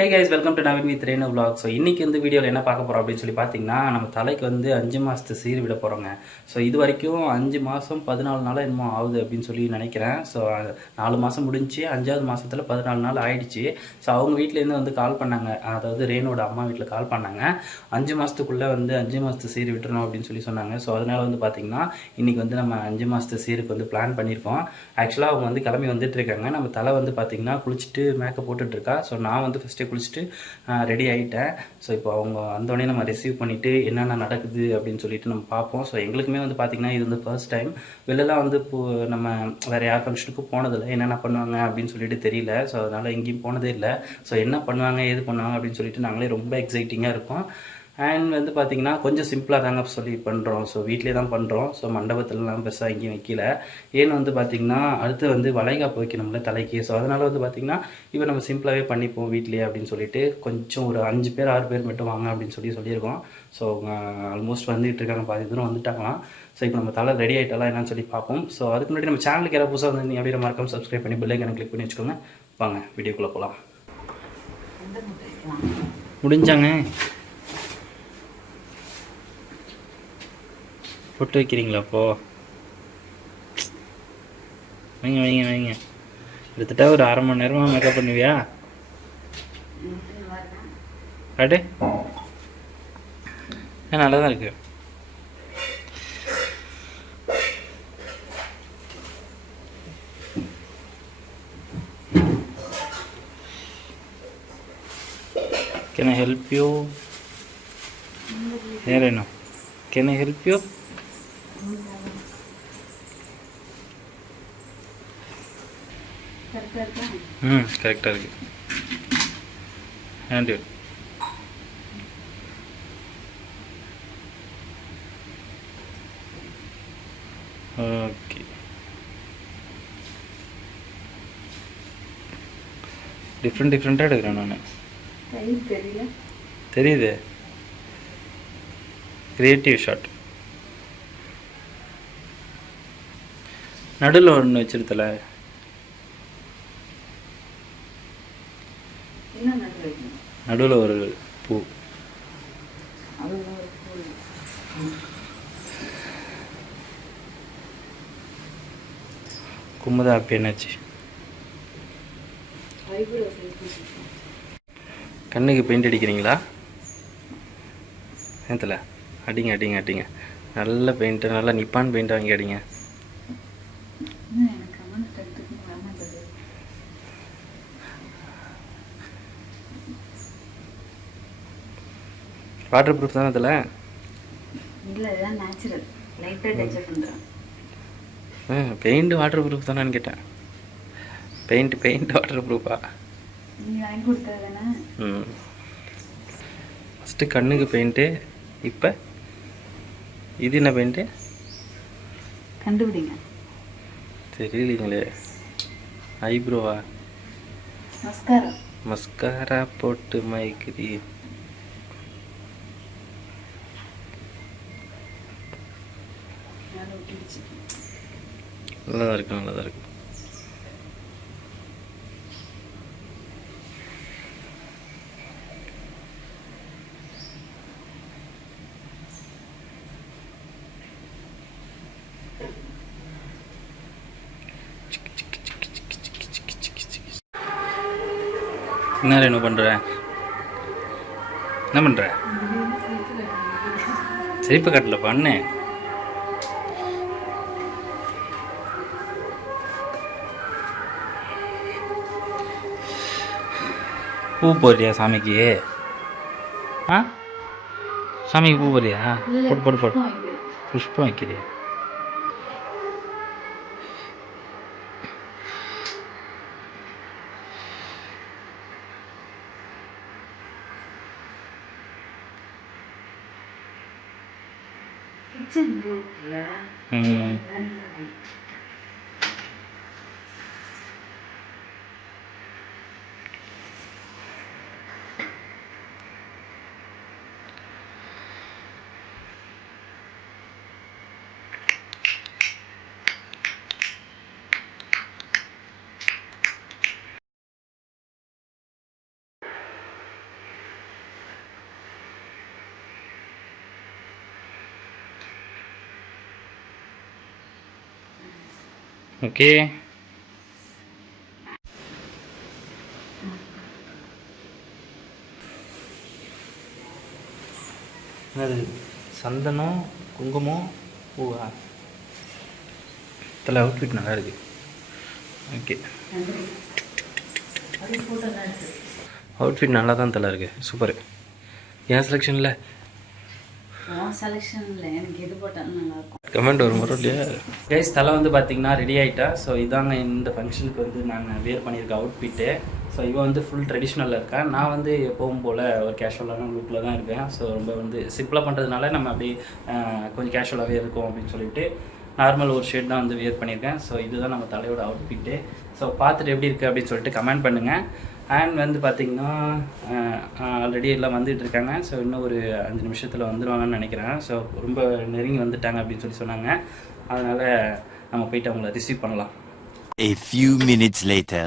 Hey guys, welcome to Naveen with Renu vlog. So இன்றைக்கி இந்த வீடியோவில் என்ன பார்க்க போகிறோம் அப்படின்னு சொல்லி பார்த்தீங்கன்னா, நம்ம தலைக்கு வந்து 5 மாதத்து சீர் விட போகிறோங்க. ஸோ இது வரைக்கும் 5 மாதம் 14 நாளாக என்னமோ ஆகுது அப்படின்னு சொல்லி நினைக்கிறேன். ஸோ 4 மாதம் முடிஞ்சு 5வது மாதத்தில் 14 நாள் ஆயிடுச்சு. ஸோ அவங்க வீட்டிலேருந்து வந்து கால் பண்ணாங்க, அதாவது ரேனோட அம்மா வீட்டில் கால் பண்ணாங்க. 5 மாதத்துக்குள்ளே வந்து 5 மாதத்து சீர் விட்டுறணும் அப்படின்னு சொல்லி சொன்னாங்க. ஸோ அதனால் வந்து பார்த்திங்கன்னா இன்றைக்கி வந்து நம்ம 5 மாதத்து சீருக்கு வந்து பிளான் பண்ணியிருக்கோம். ஆக்சுவலாக அவங்க வந்து கிளம்பி வந்துட்டு இருக்காங்க. நம்ம தலை வந்து பார்த்திங்கன்னா குளிச்சுட்டு மேக்கப் போட்டுட்ருக்கா. ஸோ நான் வந்து ஃபஸ்ட்டே குளிச்சுட்டு ரெடி ஆகிட்டேன். ஸோ இப்போ அவங்க வந்தோடனே நம்ம ரிசீவ் பண்ணிவிட்டு என்னென்ன நடக்குது அப்படின்னு சொல்லிட்டு நம்ம பார்ப்போம். ஸோ எங்களுக்குமே வந்து பார்த்திங்கன்னா இது வந்து ஃபர்ஸ்ட் டைம். வெளிலலாம் வந்து இப்போது நம்ம வேறு யார் ஃபங்க்ஷனுக்கும் போனதில்லை, என்னென்ன பண்ணுவாங்க அப்படின்னு சொல்லிட்டு தெரியல. ஸோ அதனால் எங்கேயும் போனதே இல்லை. ஸோ என்ன பண்ணுவாங்க ஏது பண்ணுவாங்க அப்படின்னு சொல்லிட்டு நாங்களே ரொம்ப எக்ஸைட்டிங்காக இருக்கோம். அண்ட் வந்து பார்த்திங்கன்னா கொஞ்சம் சிம்பிளாக தாங்க சொல்லி பண்ணுறோம். ஸோ வீட்டிலே தான் பண்ணுறோம். ஸோ மண்டபத்துலலாம் பெருசாக எங்கேயும் வைக்கல. ஏன்னு வந்து பார்த்திங்கன்னா அடுத்து வந்து வளைகாப்பு வைக்கணும்ல தலைக்கு. ஸோ அதனால் வந்து பார்த்திங்கன்னா இப்போ நம்ம சிம்பிளாகவே பண்ணிப்போம் வீட்லேயே அப்படின்னு சொல்லிட்டு கொஞ்சம் ஒரு 5 பேர் 6 பேர் மட்டும் வாங்க அப்படின்னு சொல்லியிருக்கோம். ஸோ ஆல்மோஸ்ட் வந்துகிட்டு இருக்காங்க, பாதி தூரம் வந்துட்டாங்களாம். ஸோ இப்போ நம்ம தலை ரெடி ஆகிட்டாலாம் என்னன்னு சொல்லி பார்ப்போம். ஸோ அதுக்கு முன்னாடி நம்ம சேனலுக்கு யாராவது புதுசாக வந்து நீங்கள் அப்படியே மறக்காம சப்ஸ்கிரைப் பண்ணி பெல் ஐக்கானை கிளிக் பண்ணி வச்சுக்கோங்க. வாங்க வீடியோக்குள்ளே போகலாம். முடிஞ்சாங்க போட்டு வைக்கிறீங்களா? அப்போது வைங்க வைங்க வைங்க. எடுத்துட்டா ஒரு 1/2 மணி நேரமாக மேக்கப் பண்ணுவியா? அடே நல்லா தான் இருக்கு. Can I help you? Renu, can I help you? கரெக்டாக இருக்கு. Hand okay. டிஃப்ரெண்ட்டாக எடுக்கிறேன் நான். தெரியுது, கிரியேட்டிவ் ஷாட். நடுவில் ஒன்று வச்சிருத்தல. நடுவில் ஒரு பூ. குமுதா அப்படி என்னாச்சு? கண்ணுக்கு பெயிண்ட் அடிக்கிறீங்களா? நேரத்தில் அடிங்க அடிங்க அடிங்க. நல்ல பெயிண்ட்டு, நல்லா நிப்பான் பெயிண்ட் வாங்கி அடிங்க. வாட்டர் ப்ரூஃப் தானே அதில்? பெயிண்ட் வாட்டர் ப்ரூஃப் தானேன்னு கேட்டேன். பெயிண்ட் வாட்டர் ப்ரூஃபா? ஃபஸ்ட்டு கண்ணுக்கு பெயிண்ட்டு, இப்போ இது என்ன பெயிண்ட்டு கண்டுபிடிங்க. தெரியலீங்களே. ஐப்ரோவா? மஸ்காரா போட்டு மைக்கிறி. நல்லதாக இருக்கு, நல்லதாக இருக்கு. என்ன பண்ணுற? என்ன பண்ணுற? சிரிப்பு காட்டல பண்ணு. பூ போடுறியா சாமிக்கு? ஆ, சாமிக்கு பூ போடுறியா? போட்டு புஷ்பம் வைக்கிறியா? ஓகே. அது சந்தனம் குங்குமம் பூவா இதில் அவுட்ஃபிட் நல்லா இருக்கு. ஓகே, அவுட்ஃபிட் நல்லா தான் தலை இருக்குது. சூப்பர். என் செலெக்ஷனில் எனக்கு எது போட்டாலும் நல்லாயிருக்கும். கமெண்ட் வரும் வரும் இல்லையா கைஸ்? தலை வந்து பார்த்தீங்கன்னா ரெடி ஆகிட்டா. ஸோ இதாங்க இந்த ஃபங்க்ஷனுக்கு வந்து நான் வேர் பண்ணியிருக்கேன் அவுட்ஃபிட்டு. ஸோ இவன் வந்து ஃபுல் ட்ரெடிஷ்னலில் இருக்கேன். நான் வந்து எப்பவும் போல் ஒரு கேஷுவலான லுக்கில் தான் இருக்கேன். ஸோ ரொம்ப வந்து சிம்பிளாக பண்ணுறதுனால நம்ம அப்படியே கொஞ்சம் கேஷுவலாகவே இருக்கும் அப்படின்னு சொல்லிட்டு நார்மல் ஒரு ஷேட் தான் வந்து வியர் பண்ணியிருக்கேன். ஸோ இதுதான் நம்ம தலையோட அவுட்ஃபிட்டு. ஸோ பார்த்துட்டு எப்படி இருக்குது அப்படின்னு சொல்லிட்டு கமெண்ட் பண்ணுங்கள். அண்ட் வந்து பார்த்திங்கன்னா ஆல்ரெடி எல்லாம் வந்துட்டு இருக்காங்க. ஸோ இன்னும் ஒரு 5 நிமிஷத்தில் வந்துடுவாங்கன்னு நினைக்கிறேன். ஸோ ரொம்ப நெருங்கி வந்துட்டாங்க அப்படின்னு சொல்லி சொன்னாங்க. அதனால் நம்ம போயிட்டு அவங்கள ரிசீவ் பண்ணலாம். A few minutes later.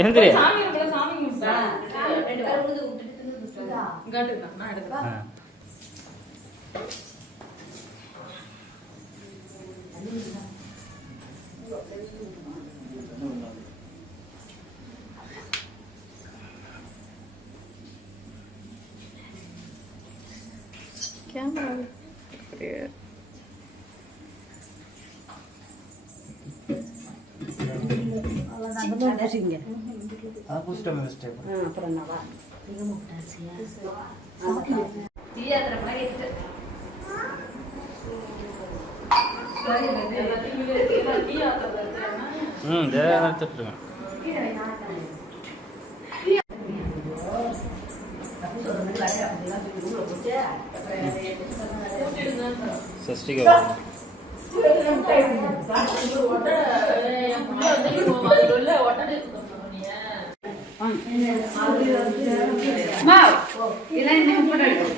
எந்திரி சாமி இருக்குல்ல, சாமி கும்பிட்டா. 2 பேரும் உழுது விட்டுட்டு இங்காட்டுங்க, நான் எடுக்கிறேன். கேமரா எடுத்துட்டுருங்க. சஷ்டிகா அம்மா, இதெல்லாம் என்ன போட்டோ எடுக்கணும்?